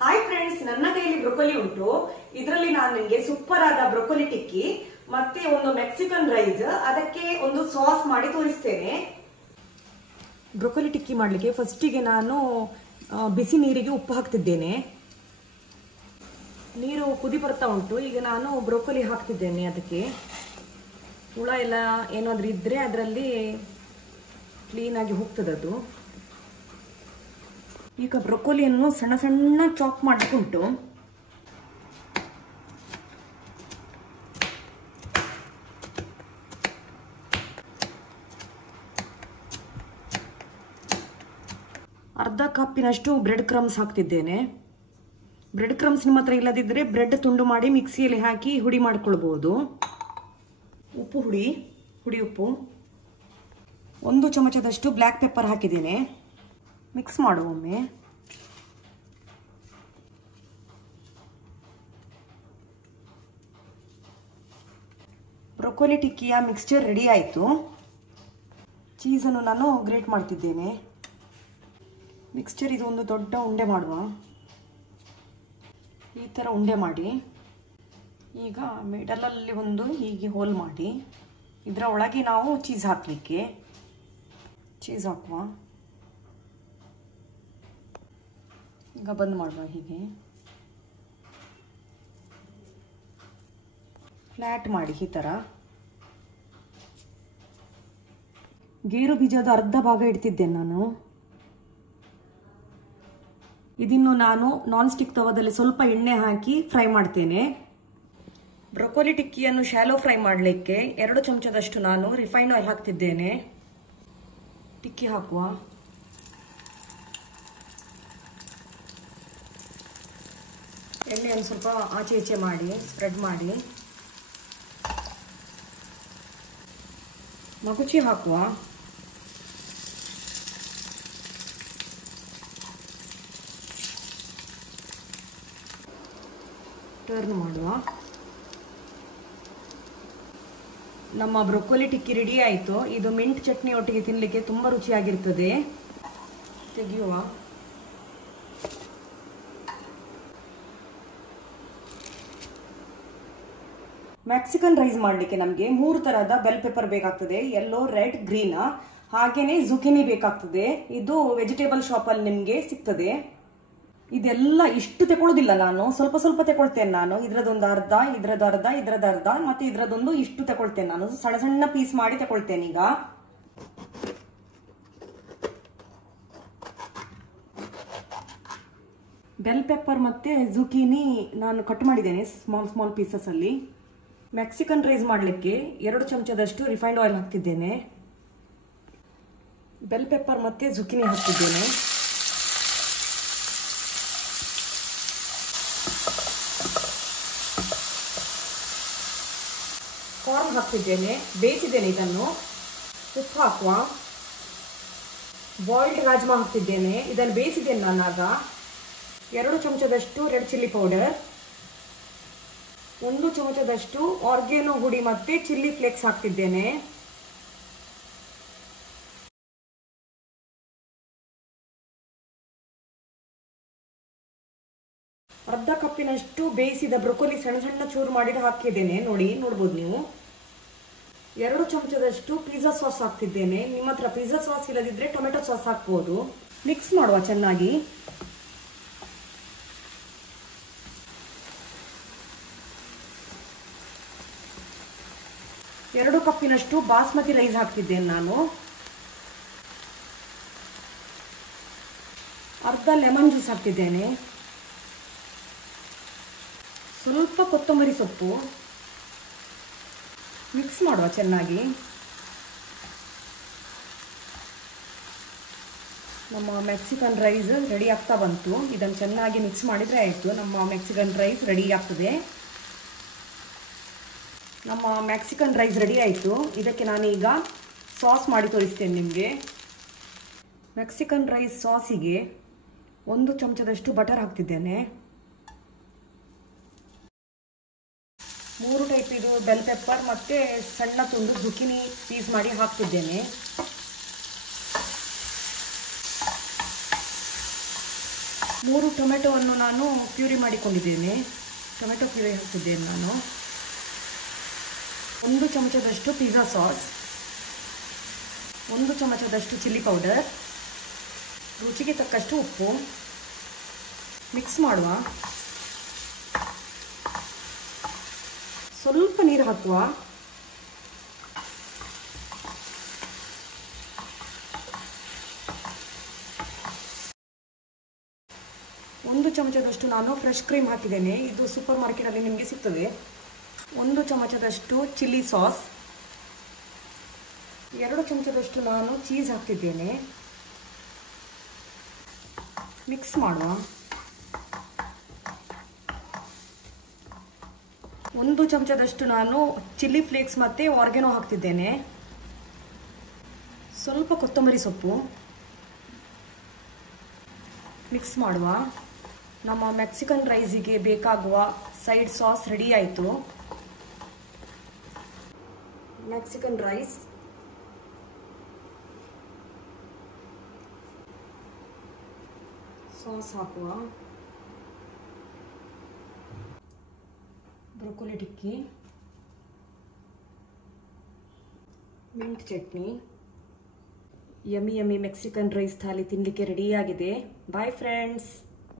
Hi friends, ನನ್ನ ಕೈಯಲ್ಲಿ broccoli ಉಂಟು. ಇದರಲ್ಲಿ ನಾನು ನಿಮಗೆ ಸೂಪರ್ ಆದ ಬ್ರೊಕೊಲಿ ಟಿಕ್ಕಿ ಮತ್ತೆ ಒಂದು ಮೆಕ್ಸಿಕನ್ ರೈಸ್, ಅದಕ್ಕೆ ಒಂದು ಸಾಸ್ ಮಾಡಿ ತೋರಿಸ್ತೇನೆ. ಬ್ರೊಕೊಲಿ ಟಿಕ್ಕಿ ಮಾಡಲಿಕ್ಕೆ ಫಸ್ಟಿಗೆ ನಾನು ಬಿಸಿ ನೀರಿಗೆ ಉಪ್ಪು ಹಾಕ್ತಿದ್ದೇನೆ. ನೀರು ಕುದಿ ಬರ್ತಾ ಉಂಟು. ಈಗ ನಾನು ಬ್ರೊಕೊಲಿ ಹಾಕ್ತಿದ್ದೇನೆ. ಅದಕ್ಕೆ ಹುಳ ಎಲ್ಲ ಏನಾದರೂ ಇದ್ದರೆ ಅದರಲ್ಲಿ ಕ್ಲೀನಾಗಿ ಹೋಗ್ತದದು. ಈಗ ಬ್ರೊಕೊಲಿಯನ್ನು ಸಣ್ಣ ಸಣ್ಣ ಚಾಪ್ ಮಾಡಿಕೊಂಡು ಅರ್ಧ ಕಪ್ಪಿನಷ್ಟು ಬ್ರೆಡ್ ಕ್ರಮ್ಸ್ ಹಾಕ್ತಿದ್ದೇನೆ. ಬ್ರೆಡ್ ಕ್ರಮ್ಸ್ ನಿಮ್ಮ ಹತ್ರ ಇಲ್ಲದಿದ್ದರೆ ಬ್ರೆಡ್ ತುಂಡು ಮಾಡಿ ಮಿಕ್ಸಿಯಲ್ಲಿ ಹಾಕಿ ಹುಡಿ ಮಾಡ್ಕೊಳ್ಬಹುದು. ಉಪ್ಪು ಹುಡಿ ಉಪ್ಪು, 1 ಚಮಚದಷ್ಟು ಬ್ಲ್ಯಾಕ್ ಪೆಪ್ಪರ್ ಹಾಕಿದ್ದೇನೆ. ಮಿಕ್ಸ್ ಮಾಡುವ ಒಮ್ಮೆ. ಬ್ರೊಕೊಲಿ ಟಿಕ್ಕಿಯ ಮಿಕ್ಸ್ಚರ್ ರೆಡಿ ಆಯಿತು. ಚೀಸನ್ನು ನಾನು ಗ್ರೇಟ್ ಮಾಡ್ತಿದ್ದೇನೆ. ಮಿಕ್ಸ್ಚರ್ ಇದು ಒಂದು ದೊಡ್ಡ ಉಂಡೆ ಮಾಡುವ. ಈ ಥರ ಉಂಡೆ ಮಾಡಿ ಈಗ ಮಿಡಲಲ್ಲಿ ಒಂದು ಹೀಗೆ ಹೋಲ್ ಮಾಡಿ ಇದರ ಒಳಗೆ ನಾವು ಚೀಸ್ ಹಾಕಲಿಕ್ಕೆ ಚೀಸ್ ಹಾಕುವ. ಈಗ ಬಂದ್ ಮಾಡುವ. ಹೀಗೆ ಫ್ಲ್ಯಾಟ್ ಮಾಡಿ ಈ ಥರ. ಗೇರು ಬೀಜದ ಅರ್ಧ ಭಾಗ ಇಡ್ತಿದ್ದೇನೆ ನಾನು. ಇದನ್ನು ನಾನು ನಾನ್ ಸ್ಟಿಕ್ ತವದಲ್ಲಿ ಸ್ವಲ್ಪ ಎಣ್ಣೆ ಹಾಕಿ ಫ್ರೈ ಮಾಡ್ತೇನೆ. ಬ್ರೊಕೊಲಿ ಟಿಕ್ಕಿಯನ್ನು ಶಾಲೋ ಫ್ರೈ ಮಾಡಲಿಕ್ಕೆ 2 ಚಮಚದಷ್ಟು ನಾನು ರಿಫೈನ್ ಆಯಿಲ್ ಹಾಕ್ತಿದ್ದೇನೆ. ಟಿಕ್ಕಿ ಹಾಕುವ. ಎಣ್ಣೆಯನ್ನು ಸ್ವಲ್ಪ ಆಚೆ ಈಚೆ ಮಾಡಿ ಸ್ಪ್ರೆಡ್ ಮಾಡಿ ಮಗುಚಿ ಹಾಕುವ. ಟರ್ನ್ ಮಾಡುವ. ನಮ್ಮ ಬ್ರೊಕೊಲಿ ಟಿಕ್ಕಿ ರೆಡಿ ಆಯಿತು. ಇದು ಮಿಂಟ್ ಚಟ್ನಿ ಒಟ್ಟಿಗೆ ತಿನ್ನಲಿಕ್ಕೆ ತುಂಬ ರುಚಿಯಾಗಿರ್ತದೆ. ತೆಗೆಯುವ. ಮೆಕ್ಸಿಕನ್ ರೈಸ್ ಮಾಡಲಿಕ್ಕೆ ನಮಗೆ 3 ತರಹದ ಬೆಲ್ ಪೆಪ್ಪರ್ ಬೇಕಾಗ್ತದೆ. Yellow, red, green. ಹಾಗೇನೆ ಜುಕಿನಿ ಬೇಕಾಗ್ತದೆ. ಇದು ವೆಜಿಟೇಬಲ್ ಶಾಪಲ್ಲಿ ನಿಮಗೆ ಸಿಗ್ತದೆ. ಇದೆಲ್ಲ ಇಷ್ಟು ತಗೊಳ್ಳೋದಿಲ್ಲ ನಾನು, ಸ್ವಲ್ಪ ಸ್ವಲ್ಪ ತಗೊಳ್ತೇನೆ ನಾನು. ಇದ್ರದೊಂದು ಅರ್ಧ, ಇದ್ರದ್ದು ಅರ್ಧ ಮತ್ತೆ ಇದ್ರದೊಂದು ಇಷ್ಟು ತಗೊಳ್ತೇನೆ ನಾನು. ಸಣ್ಣ ಸಣ್ಣ ಪೀಸ್ ಮಾಡಿ ತಗೊಳ್ತೇನೆ. ಈಗ ಬೆಲ್ ಪೆಪ್ಪರ್ ಮತ್ತೆ ಜುಕೀನಿ ನಾನು ಕಟ್ ಮಾಡಿದ್ದೇನೆ ಸ್ಮಾಲ್ ಪೀಸಸ್ ಅಲ್ಲಿ. ಮೆಕ್ಸಿಕನ್ ರೈಸ್ ಮಾಡಲಿಕ್ಕೆ 2 ಚಮಚದಷ್ಟು ರಿಫೈನ್ಡ್ ಆಯಿಲ್ ಹಾಕ್ತಿದ್ದೇನೆ. ಬೆಲ್ ಪೆಪ್ಪರ್ ಮತ್ತೆ ಜುಕೀನಿ ಹಾಕ್ತಿದ್ದೇನೆ. ಕಾರ್ನ್ ಹಾಕ್ತಿದ್ದೇನೆ. ಬೇಯಿಸಿದ್ದೇನೆ ಇದನ್ನು. ಉಪ್ಪು ಹಾಕುವ. ಬಾಯ್ಲ್ಡ್ ರಾಜ್ಮಾ ಹಾಕ್ತಿದ್ದೇನೆ. ಇದನ್ನು ಬೇಯಿಸಿದ್ದೇನೆ ನಾನು ಆಗ. 2 ಚಮಚದಷ್ಟು ರೆಡ್ ಚಿಲ್ಲಿ ಪೌಡರ್, 1 ಚಮಚದಷ್ಟು ಆರ್ಗ್ಯಾನೋ ಹುಡಿ ಮತ್ತೆ ಚಿಲ್ಲಿ ಫ್ಲೇಕ್ಸ್ ಹಾಕ್ತಿದ್ದೇನೆ. ಅರ್ಧ ಕಪ್ಪಿನಷ್ಟು ಬೇಯಿಸಿದ ಬ್ರೊಕೊಲಿ ಸಣ್ಣ ಸಣ್ಣ ಚೂರು ಮಾಡಿ ಹಾಕಿದ್ದೇನೆ. ನೋಡ್ಬೋದು ನೀವು. 2 ಚಮಚದಷ್ಟು ಪಿಜ್ಜಾ ಸಾಸ್ ಹಾಕ್ತಿದ್ದೇನೆ. ನಿಮ್ಮ ಹತ್ರ ಪಿಜ್ಜಾ ಸಾಸ್ ಇಲ್ಲದಿದ್ರೆ ಟೊಮೆಟೊ ಸಾಸ್ ಹಾಕ್ಬೋದು. ಮಿಕ್ಸ್ ಮಾಡುವ ಚೆನ್ನಾಗಿ. ಎರಡು ಕಪ್ಪಿನಷ್ಟು ಬಾಸ್ಮತಿ ರೈಸ್ ಹಾಕ್ತಿದ್ದೇನೆ ನಾನು. ಅರ್ಧ ಲೆಮನ್ ಜ್ಯೂಸ್ ಹಾಕ್ತಿದ್ದೇನೆ. ಸ್ವಲ್ಪ ಕೊತ್ತಂಬರಿ ಸೊಪ್ಪು. ಮಿಕ್ಸ್ ಮಾಡುವ ಚೆನ್ನಾಗಿ. ನಮ್ಮ ಮೆಕ್ಸಿಕನ್ ರೈಸ್ ರೆಡಿ ಆಗ್ತಾ ಬಂತು. ಇದನ್ನು ಚೆನ್ನಾಗಿ ಮಿಕ್ಸ್ ಮಾಡಿದರೆ ಆಯಿತು. ನಮ್ಮ ಮೆಕ್ಸಿಕನ್ ರೈಸ್ ರೆಡಿ ಆಗ್ತದೆ. ನಮ್ಮ ಮೆಕ್ಸಿಕನ್ ರೈಸ್ ರೆಡಿ ಆಯಿತು. ಇದಕ್ಕೆ ನಾನೀಗ ಸಾಸ್ ಮಾಡಿ ತೋರಿಸ್ತೇನೆ ನಿಮಗೆ. ಮೆಕ್ಸಿಕನ್ ರೈಸ್ ಸಾಸಿಗೆ 1 ಚಮಚದಷ್ಟು ಬಟರ್ ಹಾಕ್ತಿದ್ದೇನೆ. 3 ಟೈಪ್ ಇದು ಬೆಲ್ ಪೆಪ್ಪರ್ ಮತ್ತು ಸಣ್ಣ ತುಂಡು ಜುಕಿನಿ ಪೀಸ್ ಮಾಡಿ ಹಾಕ್ತಿದ್ದೇನೆ. 3 ಟೊಮೆಟೊವನ್ನು ನಾನು ಪ್ಯೂರಿ ಮಾಡಿಕೊಂಡಿದ್ದೇನೆ. ಟೊಮೆಟೊ ಪ್ಯೂರಿ ಹಾಕ್ತಿದ್ದೇನೆ ನಾನು. 1 ಚಮಚದಷ್ಟು ಪಿಜ್ಜಾ ಸಾಸ್, 1 ಚಮಚದಷ್ಟು ಚಿಲ್ಲಿ ಪೌಡರ್, ರುಚಿಗೆ ತಕ್ಕಷ್ಟು ಉಪ್ಪು. ಮಿಕ್ಸ್ ಮಾಡುವ. ಸ್ವಲ್ಪ ನೀರು ಹಾಕುವ. ಒಂದು ಚಮಚದಷ್ಟು ನಾನು ಫ್ರೆಶ್ ಕ್ರೀಮ್ ಹಾಕಿದ್ದೇನೆ. ಇದು ಸೂಪರ್ ಮಾರ್ಕೆಟಲ್ಲಿ ನಿಮಗೆ ಸಿಗ್ತದೆ. 1 ಚಮಚದಷ್ಟು ಚಿಲ್ಲಿ ಸಾಸ್, 2 ಚಮಚದಷ್ಟು ನಾನು ಚೀಸ್ ಹಾಕ್ತಿದ್ದೇನೆ. ಮಿಕ್ಸ್ ಮಾಡುವ. 1 ಚಮಚದಷ್ಟು ನಾನು ಚಿಲ್ಲಿ ಫ್ಲೇಕ್ಸ್ ಮತ್ತು ಆರ್ಗ್ಯಾನೋ ಹಾಕ್ತಿದ್ದೇನೆ. ಸ್ವಲ್ಪ ಕೊತ್ತಂಬರಿ ಸೊಪ್ಪು. ಮಿಕ್ಸ್ ಮಾಡುವ. ನಮ್ಮ ಮೆಕ್ಸಿಕನ್ ರೈಸಿಗೆ ಬೇಕಾಗುವ ಸೈಡ್ ಸಾಸ್ ರೆಡಿ ಆಯಿತು. ಮೆಕ್ಸಿಕನ್ ರೈಸ್, ಸಾಸ್ ಹಾಕುವ. Broccoli tikki, mint chutney. Yummy yummy Mexican rice thali ತಿನ್ನಲಿಕ್ಕೆ ರೆಡಿಯಾಗಿದೆ. Bye friends.